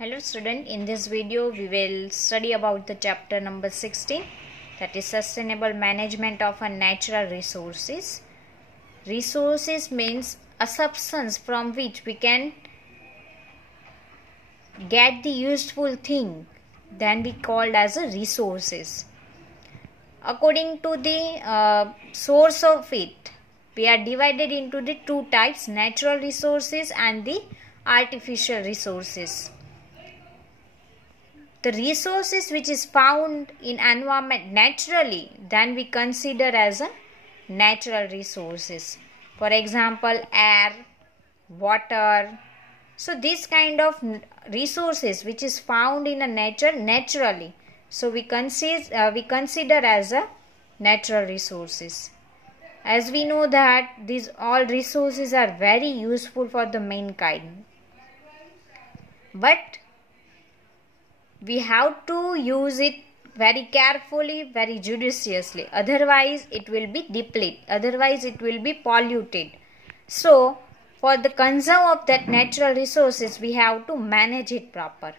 Hello student, in this video we will study about the chapter number 16, that is sustainable management of our natural resources. Resources means a substance from which we can get the useful thing, then we called as a resources. According to the source of it, we are divided into the two types, natural resources and the artificial resources. The resources which is found in environment naturally, then we consider as a natural resources. For example, air, water. So this kind of resources which is found in a nature naturally, so we consider as a natural resources. As we know that these all resources are very useful for the mankind, but we have to use it very carefully, very judiciously. Otherwise, it will be depleted. Otherwise, it will be polluted. So, for the conserve of that natural resources, we have to manage it proper.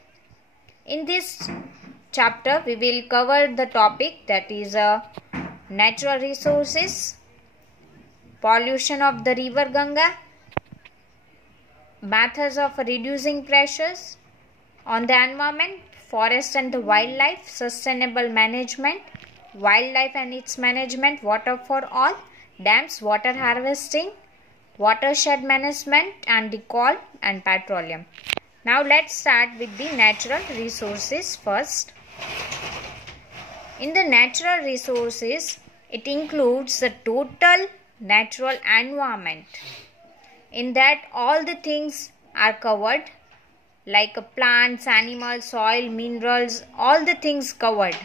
In this chapter, we will cover the topic that is natural resources, pollution of the river Ganga, methods of reducing pressures on the environment, forest and the wildlife, sustainable management, wildlife and its management, water for all, dams, water harvesting, watershed management, and the coal and petroleum. Now let's start with the natural resources first. In the natural resources, it includes the total natural environment. In that all the things are covered, like plants, animals, soil, minerals, all the things covered,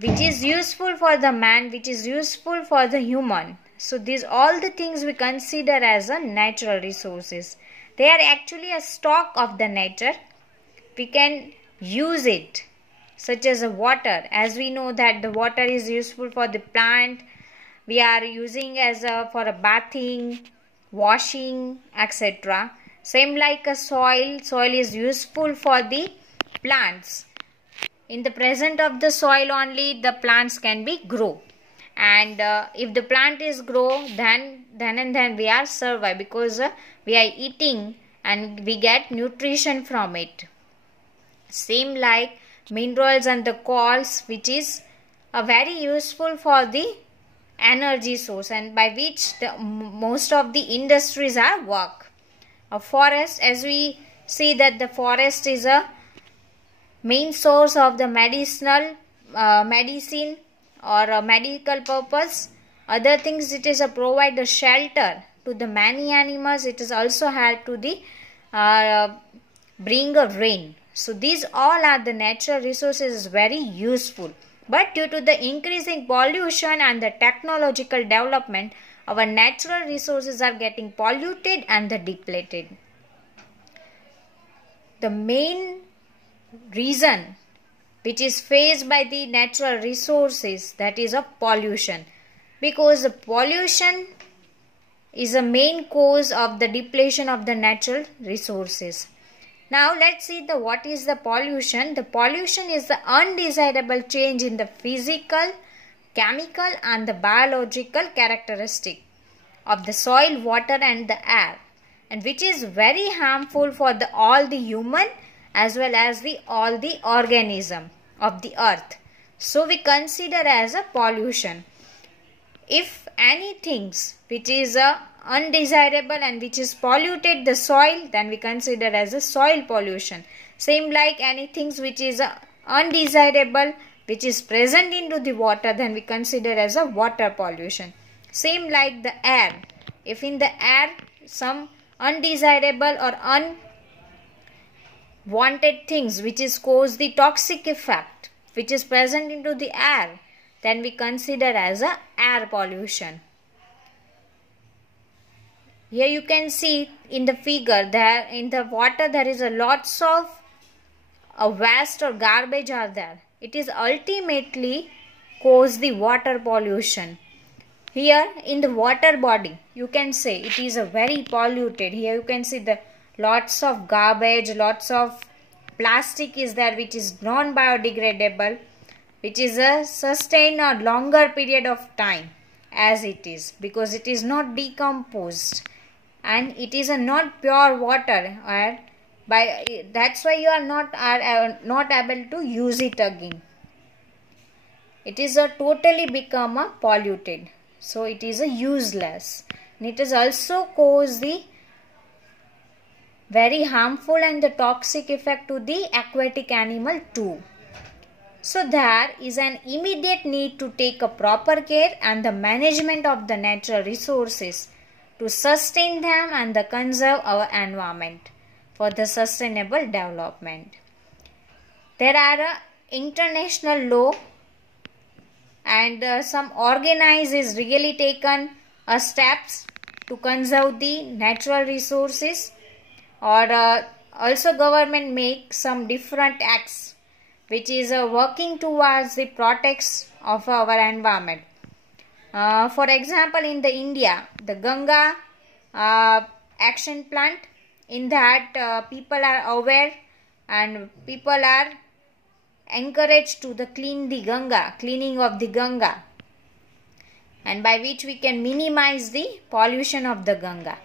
which is useful for the man, which is useful for the human. So these all the things we consider as a natural resources. They are actually a stock of the nature. We can use it, such as water. As we know that the water is useful for the plant, we are using as for a bathing, washing, etc. Same like a soil is useful for the plants. In the presence of the soil only the plants can be grow, and if the plant is grow, then we are survive, because we are eating and we get nutrition from it. Same like minerals and the coals, which is very useful for the energy source, and by which most of the industries are work. A forest, as we see that the forest is a main source of the medicine or a medical purpose. Other things, it is a provide a shelter to the many animals. It is also help to the bring a rain. So these all are the natural resources, very useful. But due to the increasing pollution and the technological development, our natural resources are getting polluted and depleted. The main reason which is faced by the natural resources, that is of pollution, because the pollution is a main cause of the depletion of the natural resources. Now let's see what is the pollution. The pollution is the undesirable change in the physical, chemical and the biological characteristic of the soil, water and the air, and which is very harmful for all the human as well as all the organism of the earth. So we consider as a pollution. If anything which is undesirable and which is polluted the soil, then we consider as a soil pollution. Same like anything which is undesirable which is present into the water, then we consider as a water pollution. Same like the air. If in the air some undesirable or unwanted things which is cause the toxic effect which is present into the air, then we consider as a air pollution. Here you can see in the figure that in the water there is a lots of waste or garbage are there. It is ultimately cause the water pollution. Here in the water body, you can say it is a very polluted. Here you can see the lots of garbage, lots of plastic is there which is non-biodegradable, which is a sustain a longer period of time as it is, because it is not decomposed and it is a not pure water, and by that's why you are not able to use it again. It is a totally become a polluted, so it is a useless, and it is also cause the very harmful and the toxic effect to the aquatic animal too. So there is an immediate need to take a proper care and the management of the natural resources to sustain them and the conserve our environment for the sustainable development. There are international law and some organizers really taken steps to conserve the natural resources, or also government make some different acts which is working towards the protection of our environment. For example, in the India, the Ganga action plan, in that people are aware and people are encouraged to the cleaning of the Ganga, and by which we can minimize the pollution of the Ganga.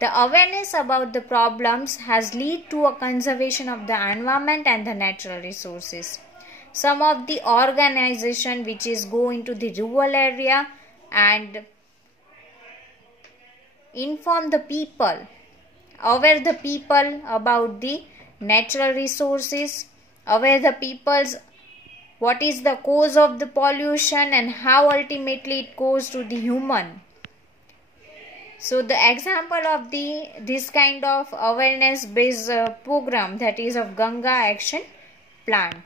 The awareness about the problems has led to a conservation of the environment and the natural resources. Some of the organization which is go into the rural area and inform the people, aware the people about the natural resources, aware the people's what is the cause of the pollution and how ultimately it goes to the human. So the example of this kind of awareness based program, that is of Ganga action plan.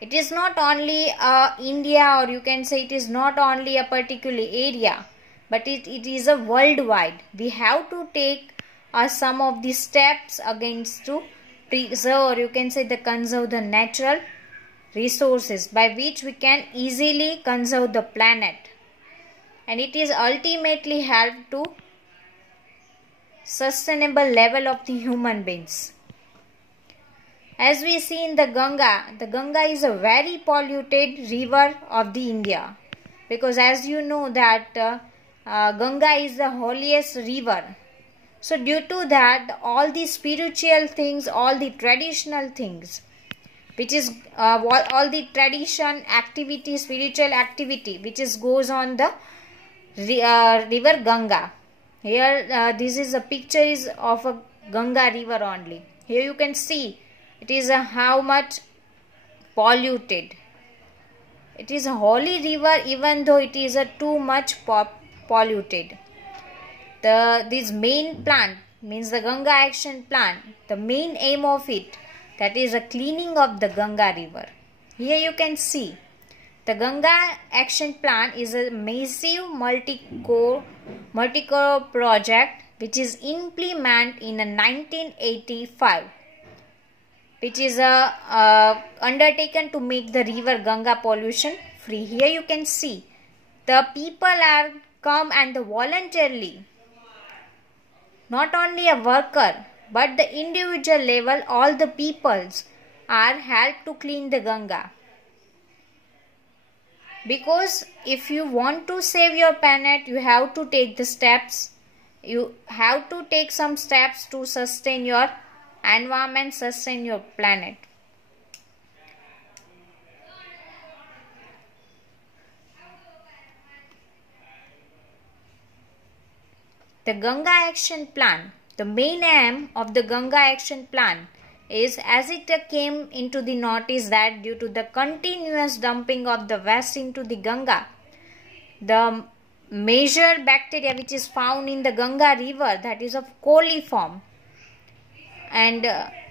It is not only India, or you can say it is not only a particular area, but it is a worldwide. We have to take some of the steps against to preserve, or you can say the conserve the natural resources, by which we can easily conserve the planet, and it is ultimately help to sustainable level of the human beings. As we see in the Ganga is a very polluted river of the India, because as you know that Ganga is the holiest river. So due to that, all the spiritual things, all the traditional things, which is all the tradition activity, spiritual activity which is goes on the river Ganga. Here this is a picture is of a Ganga river only. Here you can see it is how much polluted. It is a holy river, even though it is too much polluted. This main plant means the Ganga action plan. The main aim of it, that is a cleaning of the Ganga river. Here you can see the Ganga action plan is a massive multi-core project which is implemented in 1985, which is undertaken to make the river Ganga pollution free. Here you can see the people are come and the voluntarily, not only a worker but the individual level, all the peoples are helped to clean the Ganga. Because if you want to save your planet, you have to take the steps. You have to take some steps to sustain your environment, sustain your planet. The Ganga action plan. The main aim of the Ganga action plan is, as it came into the notice, that due to the continuous dumping of the waste into the Ganga, the major bacteria which is found in the Ganga river, that is of coliform, and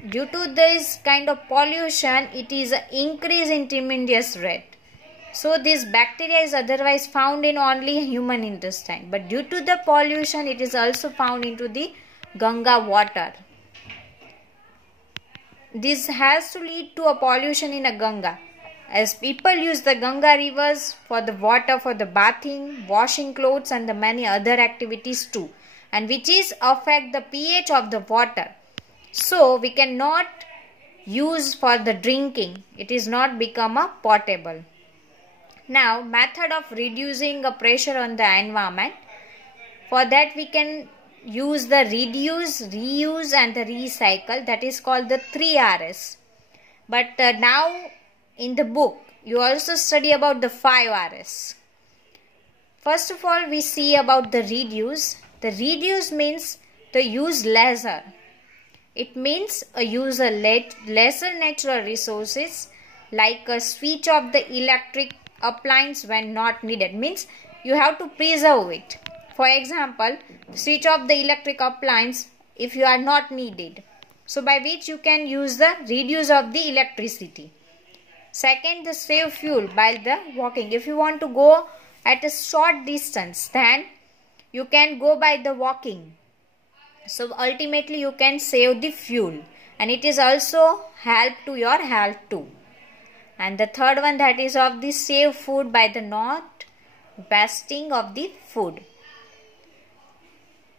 due to this kind of pollution, it is increase in tremendous rate. So this bacteria is otherwise found in only human intestine, but due to the pollution, it is also found into the Ganga water. This has to lead to a pollution in a Ganga, as people use the Ganga rivers for the water, for the bathing, washing clothes and the many other activities too. and which is affect the pH of the water. So we cannot use for the drinking. It is not become a potable. Now, method of reducing the pressure on the environment. For that we can use the reduce, reuse and the recycle. That is called the 3Rs. But now in the book you also study about the 5Rs. First of all, we see about the reduce. The reduce means the use lesser. It means a use a lesser natural resources, like a switch off the electric appliance when not needed. Means you have to preserve it. For example, switch off the electric appliance if you are not needed. So by which you can use the reduce of the electricity. Second, the save fuel by the walking. If you want to go at a short distance, then you can go by the walking. So ultimately you can save the fuel, and it is also help to your health too. And the third one, that is of the save food by the not wasting of the food.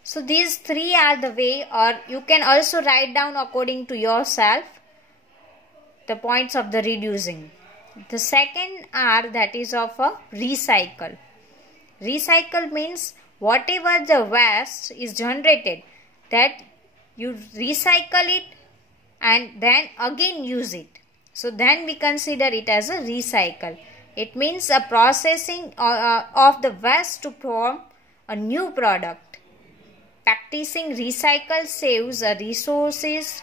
So these three are the way, or you can also write down according to yourself the points of the reducing. The second R, that is of a recycle. Recycle means whatever the waste is generated, that you recycle it and then again use it. So then we consider it as a recycle. It means a processing of the waste to form a new product. Practicing recycle saves the resources,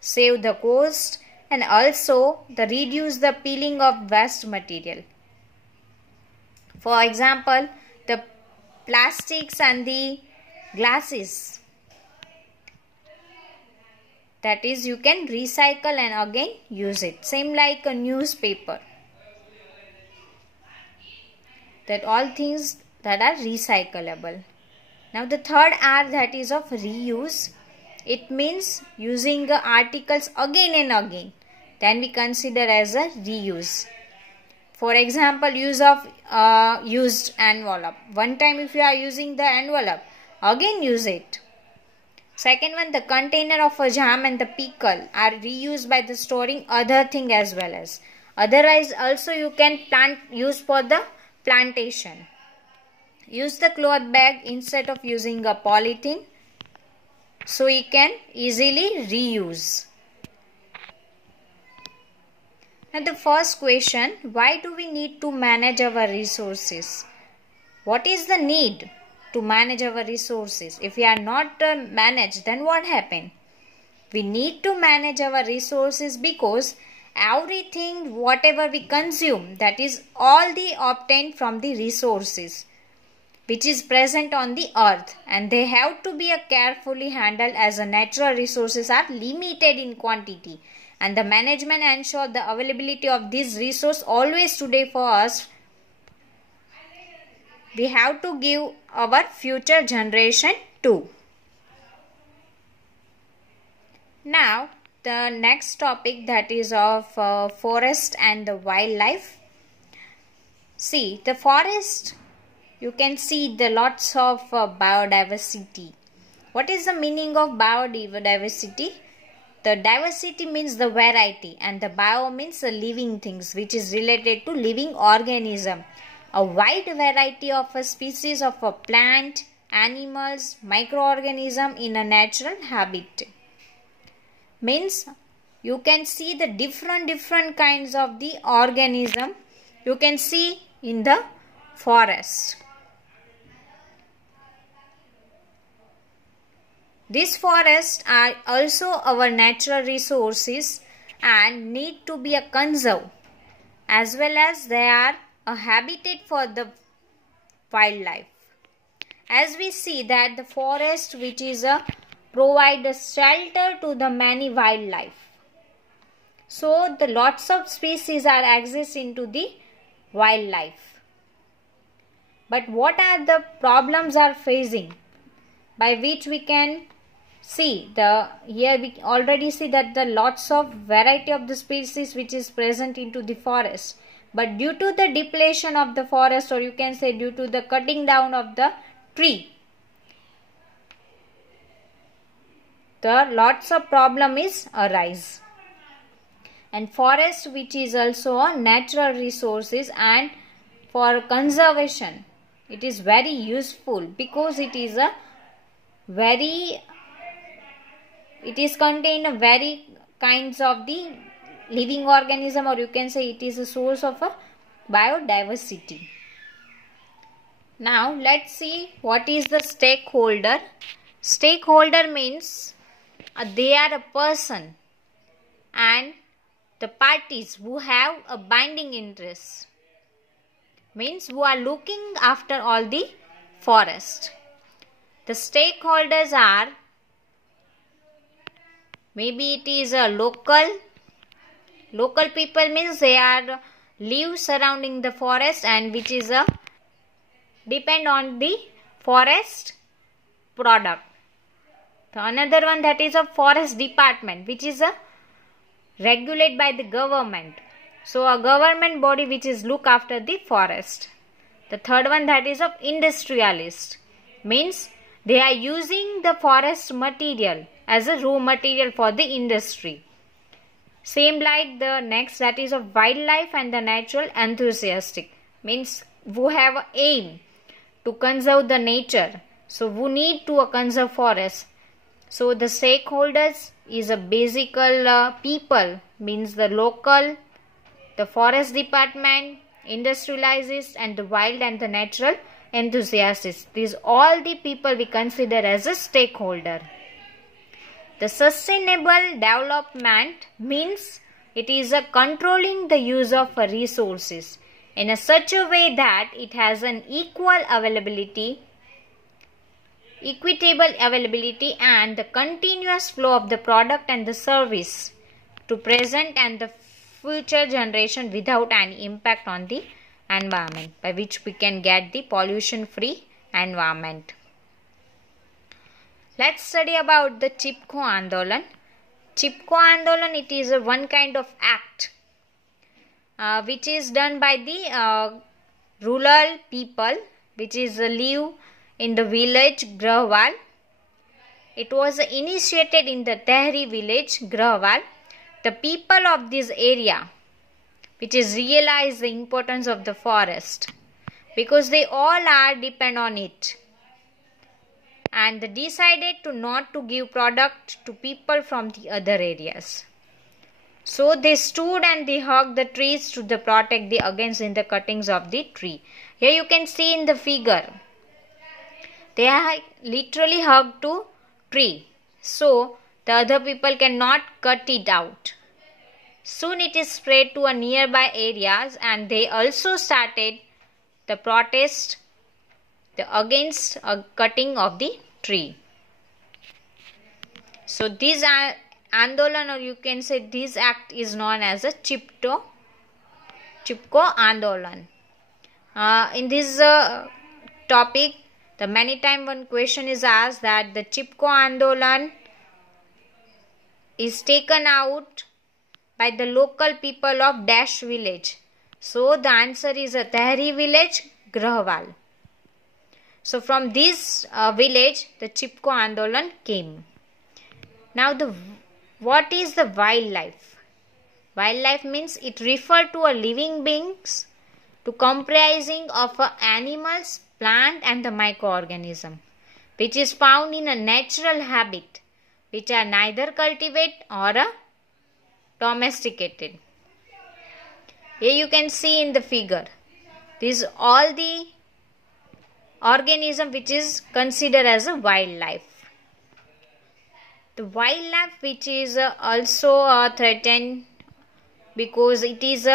save the cost, and also the reduce the peeling of waste material. For example, the plastics and the glasses, that is you can recycle and again use it. Same like a newspaper. That all things that are recyclable. Now the third R, that is of reuse. It means using the articles again and again. Then we consider as a reuse. For example, use of used envelope. One time if you are using the envelope, again use it. Second one, the container of a jam and the pickle are reused by the storing other thing as well as. Otherwise also you can use for the plantation. Use the cloth bag instead of using a polythene, so you can easily reuse. Now the first question, why do we need to manage our resources? What is the need to manage our resources? If we are not managed, then what happen? We need to manage our resources because everything whatever we consume, that is all the obtained from the resources which is present on the earth, and they have to be carefully handled as the natural resources are limited in quantity, and the management ensure the availability of these resources always today for us. We have to give our future generation too. Now the next topic, that is of forest and the wildlife. See, the forest, you can see the lots of biodiversity. What is the meaning of biodiversity? The diversity means the variety, and the bio means the living things, which is related to living organism. A wide variety of a species of a plant, animals, microorganism in a natural habitat. Means you can see the different kinds of the organism you can see in the forest. These forests are also our natural resources and need to be conserved, as well as they are a habitat for the wildlife. As we see that the forest which is provide a shelter to the many wildlife. So the lots of species are exist into the wildlife. But what are the problems are facing, by which we can see here we already see that the lots of variety of the species which is present into the forest, but due to the depletion of the forest, or you can say due to the cutting down of the tree, the lots of problem is arise. And forest, which is also a natural resources, and for conservation it is very useful because it is contain a very kinds of the living organism, or you can say it is a source of a biodiversity. Now let's see what is the stakeholder. Stakeholder means they are a person and the parties who have a binding interest, means who are looking after all the forest. The stakeholders are, maybe it is a local people, means they are live surrounding the forest and which is a depend on the forest product. The another one, that is a forest department, which is a regulated by the government. So a government body which is look after the forest. The third one, that is of industrialist, means they are using the forest material as a raw material for the industry. Same like the next, that is of wildlife and the natural enthusiastic, means who have a aim to conserve the nature, so who need to conserve forest. So the stakeholders is a basic people, means the local, the forest department, industrialists, and the wild and the natural enthusiasts. These all the people we consider as a stakeholder. The sustainable development means it is a controlling the use of resources in a such a way that it has an equitable availability and the continuous flow of the product and the service to present and the future generation without any impact on the environment, by which we can get the pollution free environment. Let's study about the Chipko Andolan. Chipko Andolan, it is one kind of act which is done by the rural people which is live in the village Grahwal. It was initiated in the Tehri village Grahwal. The people of this area which is realize the importance of the forest because they all are depend on it, and they decided to not to give product to people from the other areas. So they stood and they hugged the trees to the protect the against in the cuttings of the tree. Here you can see in the figure, they are literally hugged to tree, so the other people cannot cut it out. Soon it is spread to a nearby areas, and they also started the protest against a cutting of the tree. So this Andolan, or you can say this act, is known as a Chipko Andolan. In this topic, the many time one question is asked that the Chipko Andolan is taken out by the local people of dash village. So the answer is a Tehri village Grahwal. So from this village the Chipko Andolan came. Now what is the wildlife? Wildlife means it refers to a living beings to comprising of animals, plant and the microorganism which is found in a natural habit, which are neither cultivated or domesticated. Here you can see in the figure, these all the organism which is considered as a wildlife. The wildlife which is also threatened because it is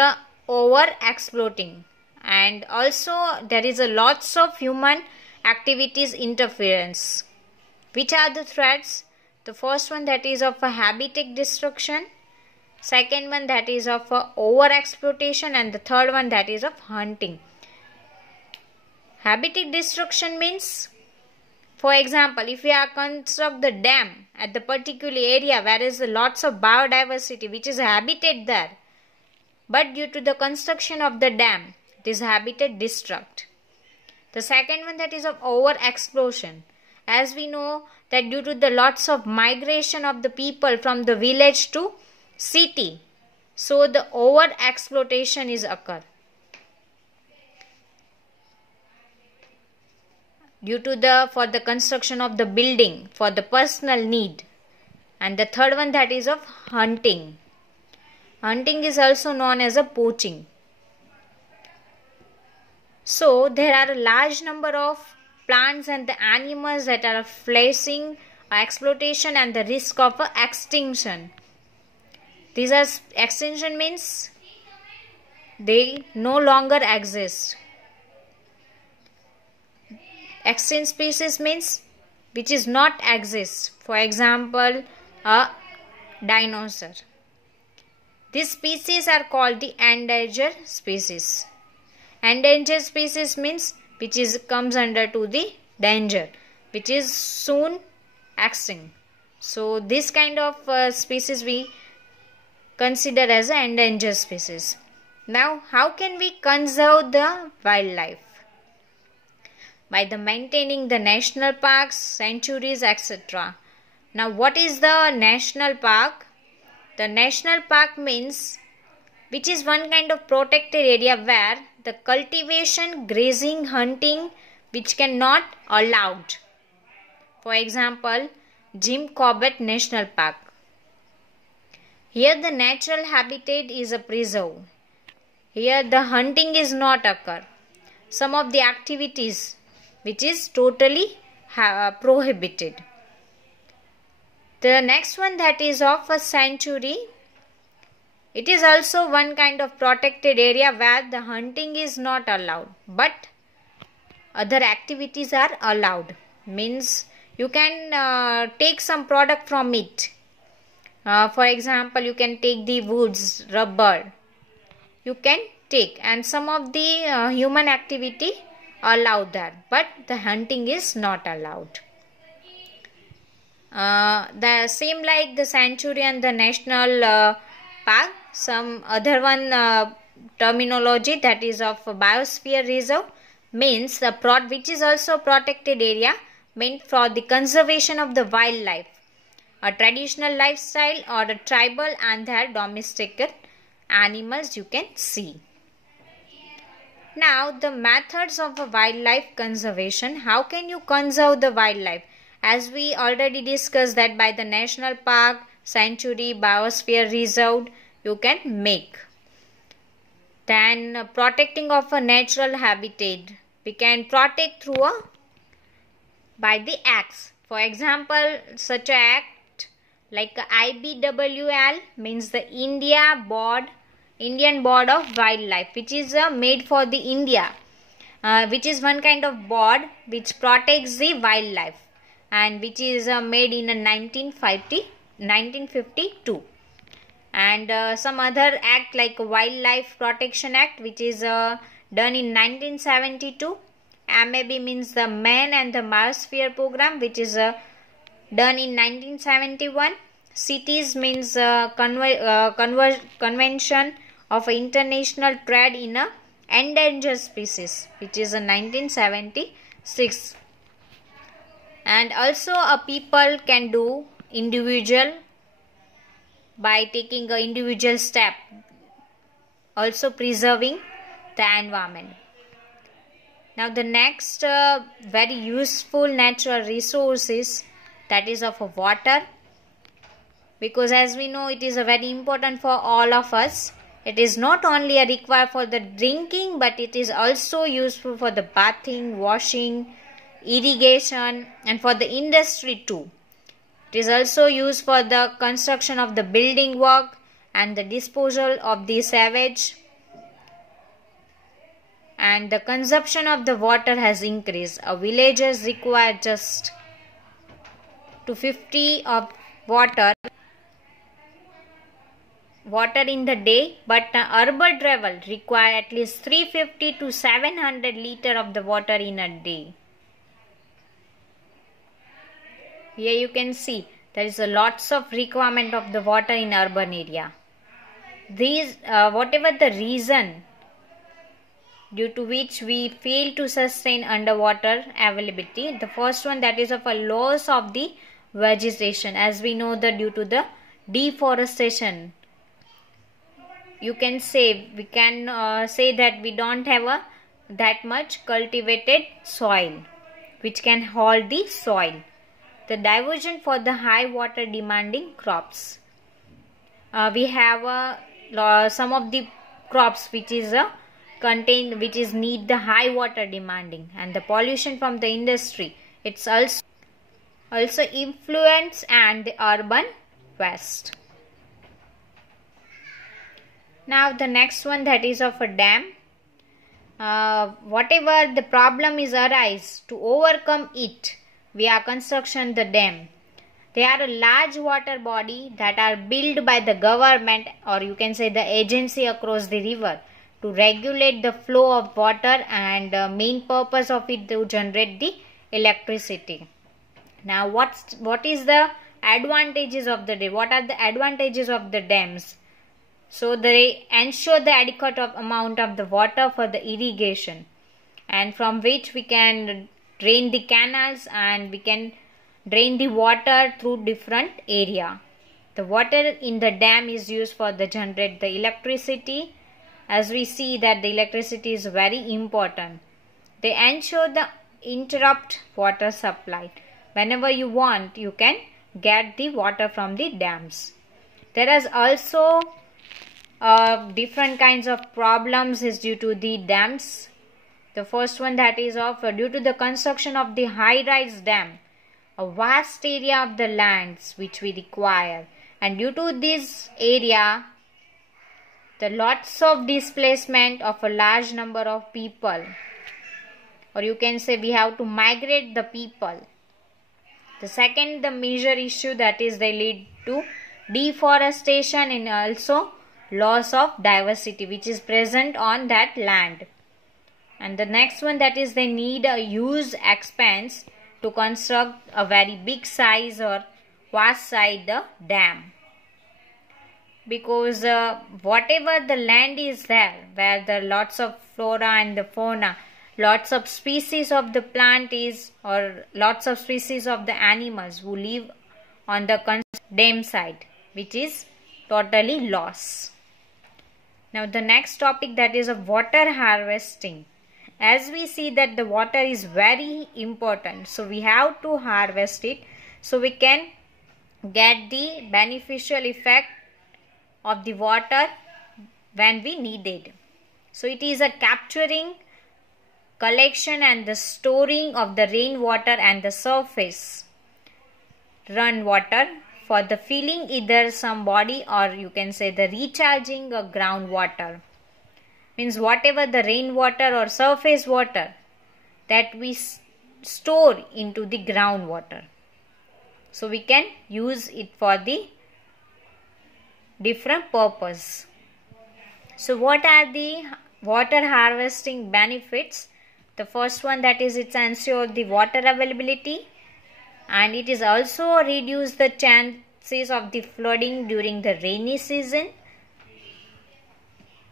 over exploiting, and also there is a lots of human activities interference. Which are the threats? The first one, that is of a habitat destruction. Second one, that is of over exploitation, and the third one, that is of hunting. Habitat destruction means, for example, if we are construct the dam at the particular area where is lots of biodiversity which is habitat there, but due to the construction of the dam this habitat destruct. The second one, that is of over explosion. As we know that due to the lots of migration of the people from the village to city, so the over exploitation is occur. Due to for the construction of the building for the personal need. And the third one, that is of hunting. Hunting is also known as a poaching. So there are a large number of plants and the animals that are facing exploitation and the risk of extinction. These are extinction means they no longer exist. Extinct species means which is not exist. For example, a dinosaur. These species are called the endangered species. Endangered species means which is comes under to the danger, which is soon extinct. So this kind of species we consider as an endangered species. Now, how can we conserve the wildlife? By the maintaining the national parks, sanctuaries, etc. Now, what is the national park? The national park means which is one kind of protected area where the cultivation, grazing, hunting which cannot allowed. For example, Jim Corbett National Park. Here the natural habitat is a preserve. Here the hunting is not occur. Some of the activities which is totally prohibited. The next one, that is of a sanctuary. It is also one kind of protected area where the hunting is not allowed, but other activities are allowed. Means you can take some product from it. For example, you can take the woods, rubber. You can take, and some of the human activity allowed that, but the hunting is not allowed. The same like the sanctuary and the national park, some other one terminology, that is of biosphere reserve, means the which is also protected area meant for the conservation of the wildlife, a traditional lifestyle or a tribal and their domesticated animals you can see. Now, the methods of wildlife conservation. How can you conserve the wildlife? As we already discussed that by the national park, sanctuary, biosphere reserve, you can make. Then protecting of a natural habitat. We can protect through by the acts. For example, such an act like IBWL means the Indian Board of Wildlife, which is made for the India, which is one kind of board which protects the wildlife, and which is made in 1952. And some other act like Wildlife Protection Act, which is done in 1972. MAB means the Man and the Biosphere Program, which is done in 1971. Cities means Convention of International Trade in Endangered Species, which is 1976. And also a people can do individual by taking an individual step, also preserving the environment. Now the next very useful natural resources, that is of water, because as we know it is very important for all of us. It is not only required for the drinking, but it is also useful for the bathing, washing, irrigation, and for the industry too. It is also used for the construction of the building work and the disposal of the sewage. And the consumption of the water has increased. Villagers require just 250 of water in the day, but urban travel require at least 350 to 700 liter of the water in a day. Here you can see there is a lots of requirement of the water in urban area. These whatever the reason due to which we fail to sustain underwater availability. The first one, that is of a loss of the vegetation. As we know that due to the deforestation, you can say, we can say that we don't have that much cultivated soil which can hold the soil. The diversion for the high water demanding crops. We have some of the crops which is need the high water demanding, and the pollution from the industry, it's also influence and the urban waste. Now the next one, that is of a dam. Whatever the problem is arise, to overcome it, we are construction the dam. They are a large water body that are built by the government, or you can say the agency across the river, to regulate the flow of water, and main purpose of it to generate the electricity. Now what is the advantages of the dam? What are the advantages of the dams? So they ensure the adequate amount of the water for the irrigation, and from which we can drain the canals, and we can drain the water through different area. The water in the dam is used for the generate the electricity. As we see that the electricity is very important. They ensure the interrupt water supply. Whenever you want, you can get the water from the dams. There is also different kinds of problems is due to the dams. The first one, that is of due to the construction of the high-rise dam, a vast area of the lands which we require, and due to this area, the lots of displacement of a large number of people, or you can say we have to migrate the people. The second, the major issue, that is they lead to deforestation and also loss of diversity which is present on that land. And the next one, that is they need a huge expense to construct a very big size or vast size the dam, because whatever the land is there where the lots of flora and the fauna, lots of species of the plant is, or lots of species of the animals who live on the dam side, which is totally lost. Now the next topic, that is of water harvesting. As we see that the water is very important, so we have to harvest it so we can get the beneficial effect of the water when we need it. So it is a capturing, collection and the storing of the rainwater and the surface run water for the filling either some body, or you can say the recharging of groundwater. Means whatever the rainwater or surface water that we store into the groundwater, so we can use it for the different purpose. So what are the water harvesting benefits? The first one, that is it ensures the water availability, and it is also reduce the chances of the flooding during the rainy season.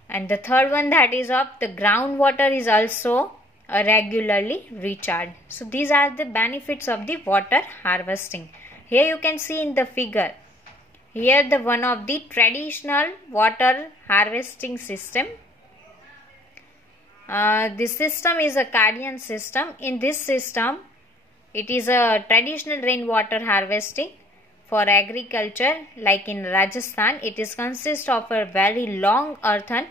And the third one, that is of the groundwater is also regularly recharged. So these are the benefits of the water harvesting. Here you can see in the figure, here the one of the traditional water harvesting system. This system is a Cardian system. In this system, it is a traditional rainwater harvesting for agriculture. Like in Rajasthan, it is consist of a very long earthen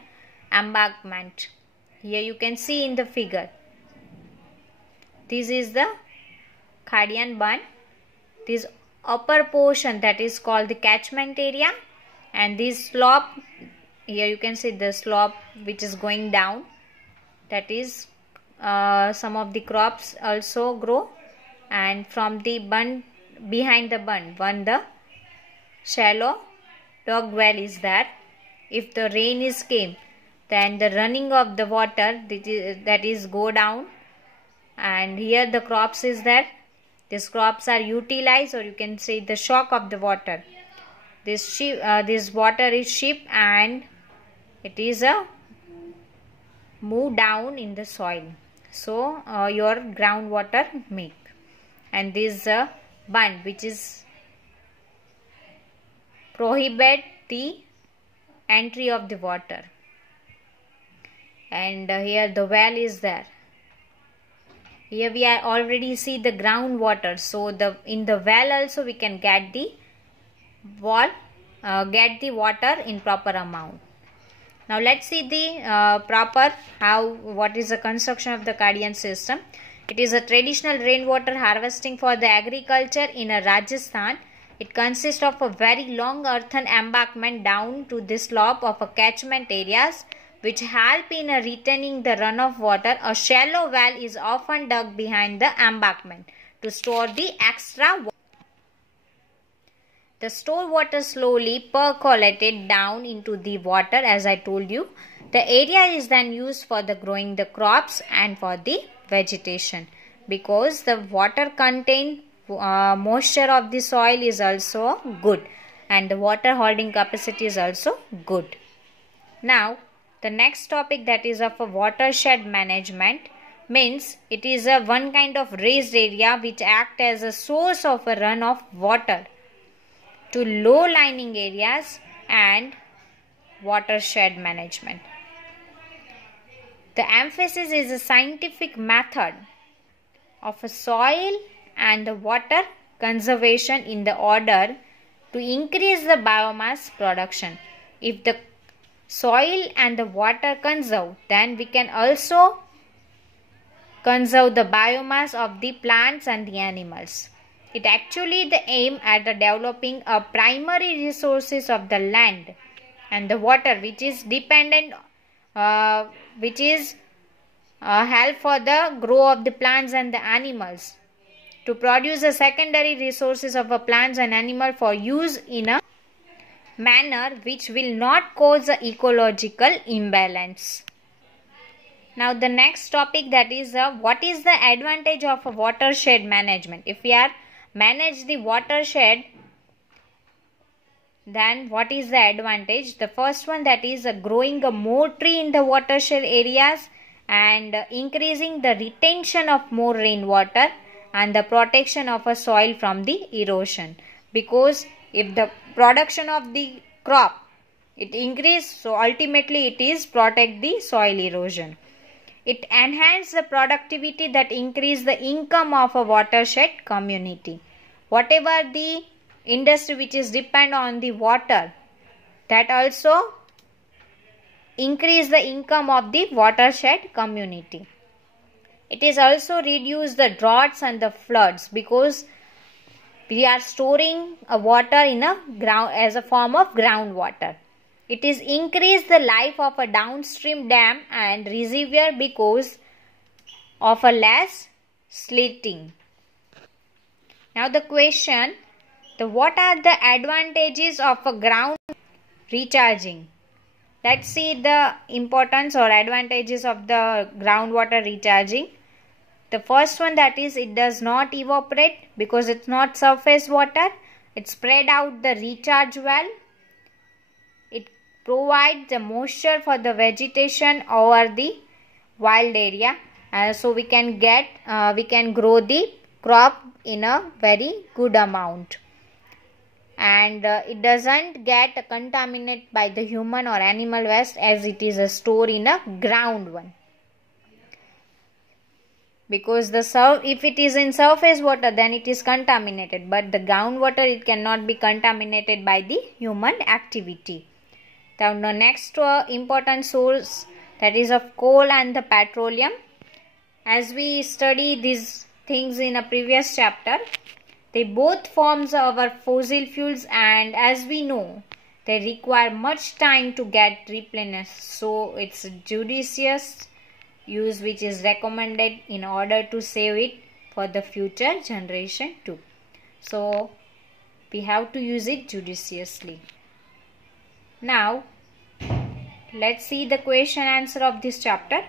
embankment. Here you can see in the figure, this is the Cardian bund. This upper portion, that is called the catchment area, and this slope, here you can see the slope which is going down, that is some of the crops also grow. And from the bund, behind the bund, when the shallow dug well is there, if the rain is came, then the running of the water that is go down, and here the crops is there. These crops are utilized, or you can say the shock of the water. This water is shipped, and it is move down in the soil. So your groundwater make, and this bund which is prohibit the entry of the water. And here the well is there. Here we are already see the groundwater. So in the well also we can get the water in proper amount. Now let's see the what is the construction of the Kadiyan system. It is a traditional rainwater harvesting for the agriculture in Rajasthan. It consists of a very long earthen embankment down to the slope of a catchment areas, which help in retaining the runoff water. A shallow well is often dug behind the embankment to store the extra water. The stored water slowly percolated down into the water, as I told you. The area is then used for the growing the crops and for the vegetation, because the water contained moisture of the soil is also good, and the water holding capacity is also good. Now the next topic, that is of a watershed management, means it is a one kind of raised area which act as a source of a runoff water to low lying areas and watershed management. The emphasis is a scientific method of a soil and the water conservation in the order to increase the biomass production. If the soil and the water conserve, then we can also conserve the biomass of the plants and the animals. It actually the aim at the developing a primary resources of the land and the water, which is dependent, help for the growth of the plants and the animals, to produce the secondary resources of a plants and animal for use in a manner which will not cause the ecological imbalance. Now the next topic, that is what is the advantage of a watershed management. If we are manage the watershed, then what is the advantage? The first one, that is growing a more tree in the watershed areas and increasing the retention of more rainwater and the protection of a soil from the erosion. Because if the production of the crop it increase, so ultimately it is protect the soil erosion. It enhance the productivity, that increase the income of a watershed community. Whatever the industry which is depend on the water, that also increase the income of the watershed community. It is also reduce the droughts and the floods, because we are storing a water in a ground as a form of groundwater. It is increase the life of a downstream dam and reservoir because of a less slitting. Now the question, what are the advantages of a ground recharging? Let's see the importance or advantages of the groundwater recharging. The first one, that is it does not evaporate because it's not surface water. It spread out the recharge well. It provides the moisture for the vegetation over the wild area. So we can grow the crop in a very good amount. And it doesn't get contaminated by the human or animal waste, as it is a store in a ground one. Because if it is in surface water, then it is contaminated, but the groundwater, it cannot be contaminated by the human activity. Now the next important source, that is of coal and the petroleum. As we study these things in a previous chapter, they both forms our fossil fuels, and as we know, they require much time to get replenished. So it's judicious use which is recommended in order to save it for the future generation too. So we have to use it judiciously. Now let's see the question answer of this chapter.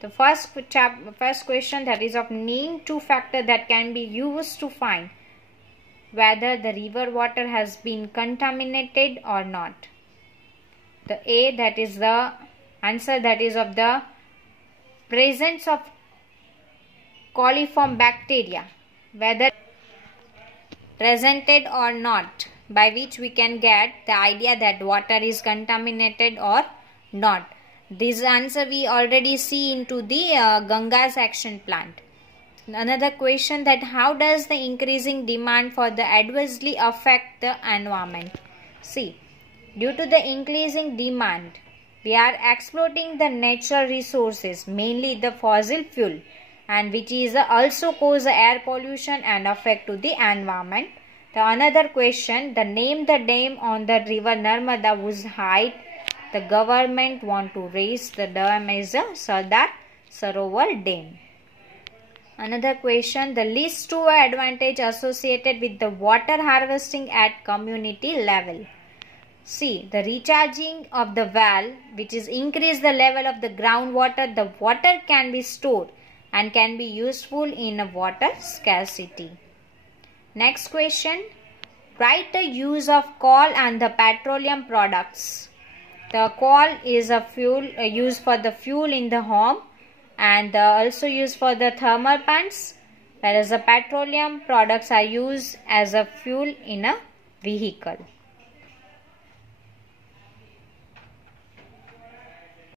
The first question, that is of name two factors that can be used to find whether the river water has been contaminated or not. The A, that is the answer, that is of the presence of coliform bacteria, whether presented or not, by which we can get the idea that water is contaminated or not. This answer we already see into the Ganga's action plan. Another question, that how does the increasing demand for the adversely affect the environment? See, due to the increasing demand, we are exploiting the natural resources, mainly the fossil fuel, and which is also cause air pollution and affect to the environment. The another question, the name the dam on the river Narmada whose height the government want to raise the dam is a Sardar Sarovar Dam. Another question, the list two advantage associated with the water harvesting at community level. See, the recharging of the well, which is increase the level of the groundwater, the water can be stored and can be useful in a water scarcity. Next question, write the use of coal and the petroleum products. The coal is a fuel used for the fuel in the home and also used for the thermal plants, whereas the petroleum products are used as a fuel in a vehicle.